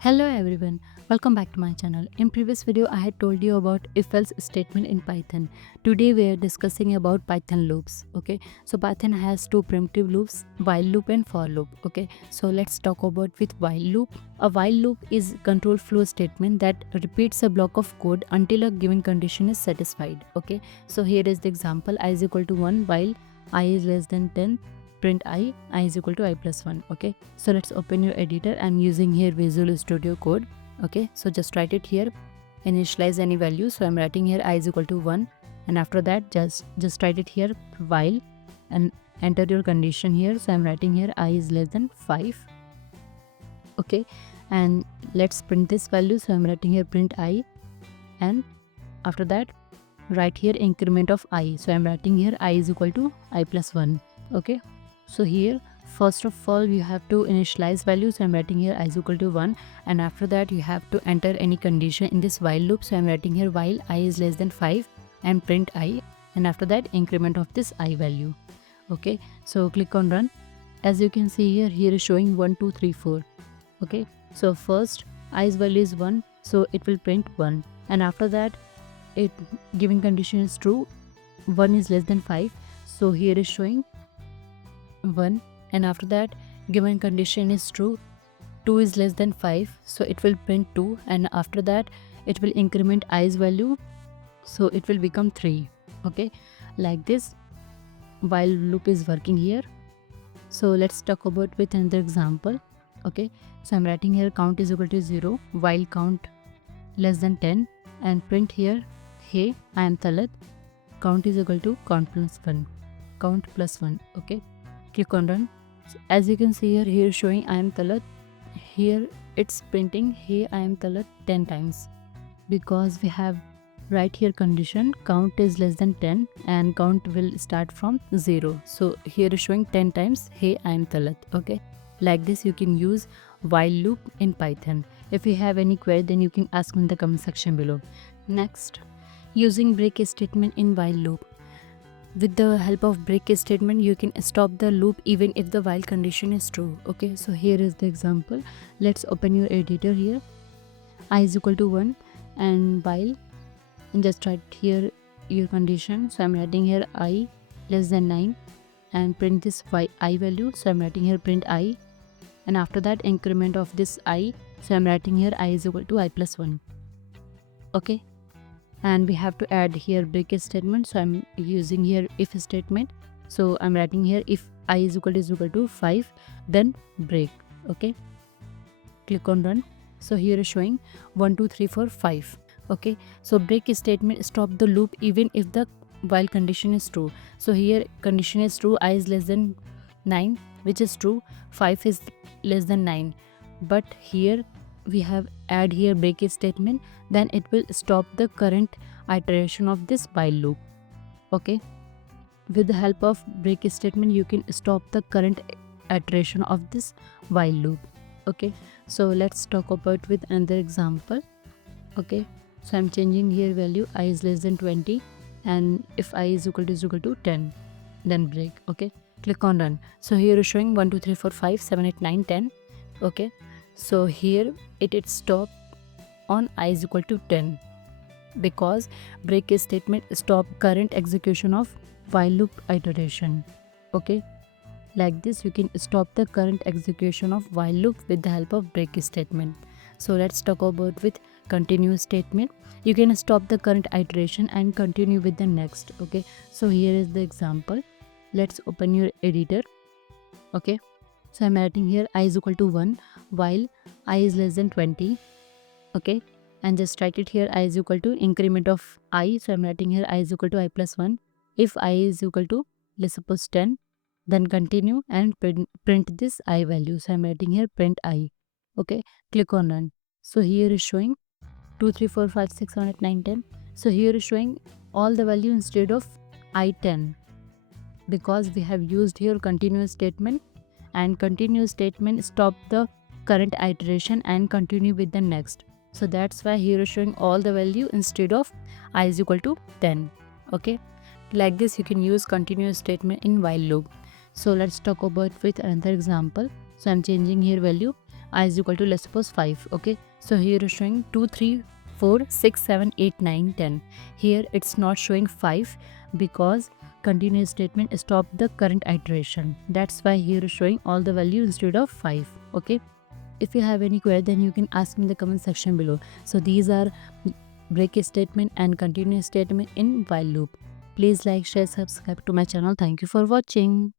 Hello everyone, welcome back to my channel. In previous video I had told you about if-else statement in Python. Today we are discussing about Python loops. Okay, so Python has two primitive loops, while loop and for loop. Okay, so let's talk about with while loop. A while loop is control flow statement that repeats a block of code until a given condition is satisfied. Okay, so here is the example: I is equal to 1 while I is less than 10. Print I is equal to I plus 1. Okay, so let's open your editor. I'm using here Visual Studio Code. Okay, so just write it here, initialize any value. So I'm writing here I is equal to 1, and after that just write it here while and enter your condition here. So I'm writing here I is less than 5. Okay, and let's print this value. So I'm writing here print I, and after that write here increment of I. So I'm writing here I is equal to I plus 1. Okay, so here first of all you have to initialize value. So I'm writing here I is equal to 1, and after that you have to enter any condition in this while loop. So I'm writing here while I is less than 5 and print I, and after that increment of this I value. Okay, so click on run. As you can see here is showing 1 2 3 4. Okay, so first I's value is 1, so it will print 1, and after that it given condition is true, 1 is less than 5, so here is showing 1, and after that given condition is true, 2 is less than 5, so it will print 2, and after that it will increment I's value, so it will become 3. Okay, like this while loop is working here. So let's talk about with another example. Okay, so I'm writing here count is equal to 0 while count less than 10, and print here hey I am Talat, count is equal to count plus 1. Okay, click on run. So as you can see here is showing I am Talat. Here it's printing hey I am Talat 10 times, because we have right here condition count is less than 10 and count will start from 0. So here is showing 10 times hey I am Talat. Okay, like this you can use while loop in Python. If you have any query, then you can ask me in the comment section below. Next, using break statement in while loop. With the help of break statement you can stop the loop even if the while condition is true. Okay, so here is the example. Let's open your editor here. I is equal to 1 and while, and just write here your condition. So I'm writing here I less than 9 and print this I value. So I'm writing here print I, and after that increment of this I. So I'm writing here I is equal to I plus 1. Okay, and we have to add here break statement. So I'm using here if statement. So I'm writing here if I is equal to 5, then break. Okay, click on run. So here is showing 1 2 3 4 5. Okay, so break statement stop the loop even if the while condition is true. So here condition is true, I is less than 9, which is true, 5 is less than 9, but here we have add here break statement, then it will stop the current iteration of this while loop. Okay, with the help of break statement you can stop the current iteration of this while loop. Okay, so let's talk about with another example. Okay, so I'm changing here value I is less than 20, and if I is equal to 10, then break. Okay, click on run. So here is showing 1 2 3 4 5 7 8 9 10. Okay, so here it stop on I is equal to 10, because break statement stop current execution of while loop iteration. Okay, like this you can stop the current execution of while loop with the help of break statement. So let's talk about with continue statement. You can stop the current iteration and continue with the next. Okay, so here is the example. Let's open your editor. Okay, so I'm writing here I is equal to 1 while I is less than 20. Okay, and just write it here I is equal to increment of I. So I'm writing here I is equal to I plus 1. If I is equal to, let's suppose 10, then continue and print this I value. So I'm writing here print I. Okay, click on run. So here is showing 2 3 4 5 6 7 8 9 10. So here is showing all the value instead of I10, because we have used here continuous statement, and continuous statement stop the current iteration and continue with the next. So that's why here is showing all the value instead of I is equal to 10. Okay, like this you can use continuous statement in while loop. So let's talk about with another example. So I'm changing here value I is equal to, let's suppose, 5. Okay, so here is showing 2, 3, 4, 6, 7, 8, 9, 10. Here it's not showing 5 because continuous statement stopped the current iteration. That's why here is showing all the values instead of 5. Okay, if you have any query, then you can ask me in the comment section below. So these are break statement and continuous statement in while loop. Please like, share, subscribe to my channel. Thank you for watching.